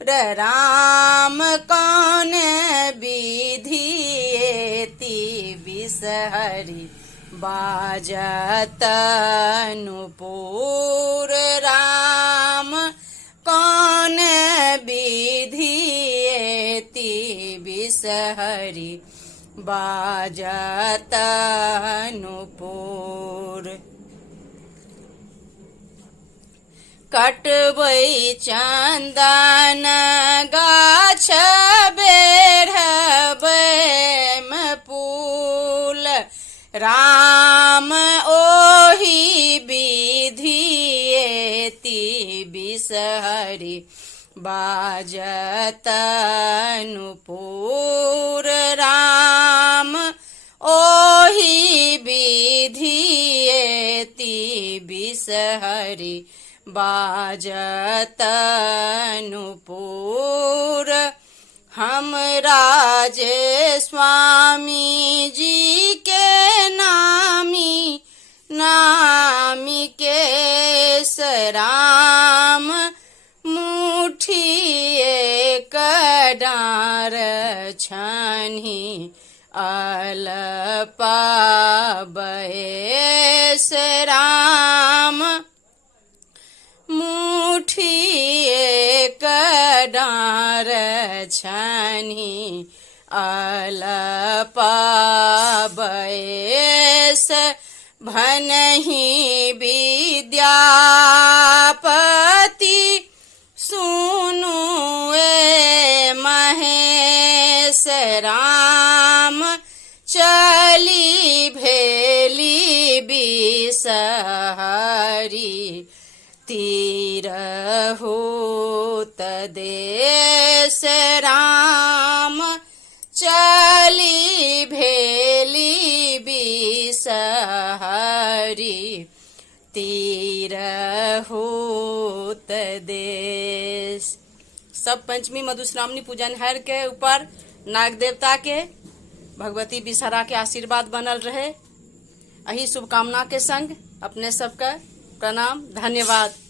राम कौन विधि एति बिसहरि बाजत नुपुर। राम कौन विधि एति बिसहरि बाजत नुपुर। कटबै चंदन गाछ बेढ़बैम फूल। राम ओहि विधि एति बिसहरि बाजत नुपुर। राम ओहि विधि एति बिसहरि बाजत नुपुर। हम राजे स्वामी जी के नामी केश। राम मुठी एक डाँर छानी अलपा बयस। राम मुठी एक डाँर छानी अलपा बयस। भनहि विद्यापति सुनु ए महेश। राम चली भेली बिसहरि तिरहुत देश। राम चली भेली बिसहरि तिरहुत देश। सब पंचमी मधुश्रावणी पूजन हर के ऊपर नाग देवता के भगवती बिसहरा के आशीर्वाद बनल रहे। यही शुभकामना के संग अपने सबका प्रणाम, धन्यवाद।